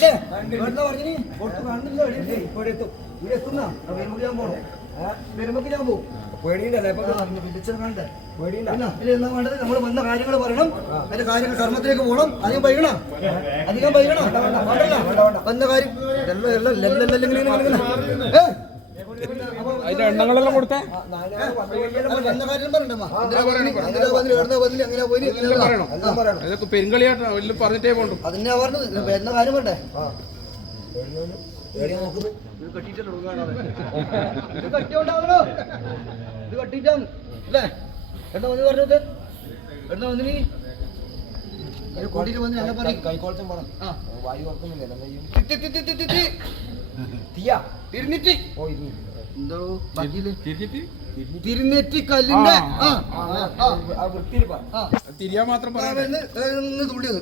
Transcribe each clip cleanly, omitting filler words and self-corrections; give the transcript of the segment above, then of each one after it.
ഇല്ലേ ഇവിടുന്ന് പറഞ്ഞു പുറത്ത് കാണുന്നില്ല ഇവിടെ എത്തും ഇവിടെ എത്തുന്ന വരുമ്പോ ഞാൻ പോണോ വരുമ്പോ ഞാൻ പോകും പേടിയുണ്ടല്ലേ കണ്ടേ പേടിയില്ല എന്നാ വേണ്ടത് നമ്മൾ വന്ന കാര്യങ്ങൾ പറയണം അതിന്റെ കാര്യങ്ങൾ കർമ്മത്തിലേക്ക് പോകണം അധികം പൈകണം വന്ന കാര്യം അതിന്റെ എണ്ണങ്ങളെല്ലാം കൊടുത്തേ ഇതൊക്കെ പെരുങ്കളിയാട്ടോ വലിയ പറഞ്ഞിട്ടേ പോണ്ടു അതിന്റെ പറഞ്ഞത് വരുന്ന കാര്യം വേണ്ടേ ഇത് കട്ടിട്ടാണ് അല്ലേ എന്താ വന്ന് പറഞ്ഞത് എന്താ വന്നിനി കൂട്ടിട്ട് വന്ന് എന്നെ പറയും കൈക്കോളത്തും വേണം വായു തിരുന്നിട്ട് എന്തോ തിരുനെറ്റി കല്ലിന്റെ തിരിയാ മാത്രം തുള്ളിയത്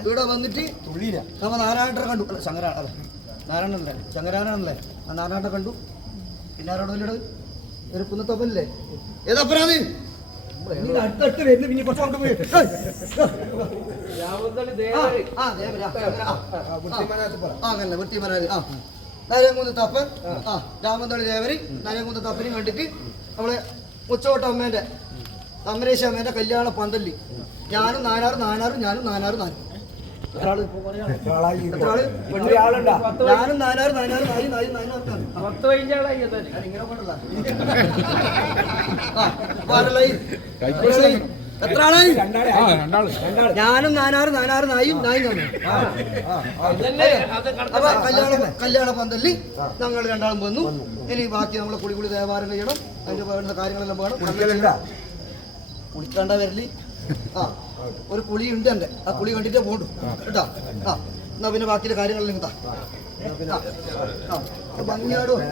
ഇവിടെ വന്നിട്ട് തുള്ളിയില്ല നമ്മ നാരായണനെ കണ്ടു അല്ല നാരായണനല്ലേ ശങ്കരാനല്ലേ ആ നാരായണനെ കണ്ടു പിന്നെ ആരോട് വല്ലത് ഒരു കുന്നത്തപ്പനല്ലേ ഏതപ്പനാണ് അടുത്തടുത്ത് വരുന്നു പിന്നെ കുറച്ച് കൊണ്ട് പോയി അങ്ങനെ വൃത്തിമനാഥ് നരേങ്കുന്ന് തപ്പൻ രാമന്തളി ദേവരി നരേങ്കുന്ന് തപ്പനും കണ്ടിട്ട് നമ്മളെ മുച്ചോട്ട അമ്മേന്റെ അമരേശ അമ്മേന്റെ കല്യാണ പന്തല്ലി ഞാനും നാനാറും ഞാനും നാനാറും ഞാനും നാനാറ് എത്ര ആളായി ഞാനും നാനാറ് നായും അപ്പൊ കല്യാണ പന്തല്ലി ഞങ്ങൾ രണ്ടാളും വന്നു ഇനി ബാക്കി നമ്മളെ കുളി ദേവാരം ചെയ്യണം അതിന്റെ വേണ്ട കാര്യങ്ങളെല്ലാം വേണം കുളിക്കാണ്ട വരല് ഒരു കുളി ഉണ്ട് എന്റെ ആ കുളി കണ്ടിട്ടേ പോണ്ടു കേട്ടാ എന്നാ പിന്നെ ബാക്കിയുടെ കാര്യങ്ങളെല്ലാം ഭംഗിയാടോ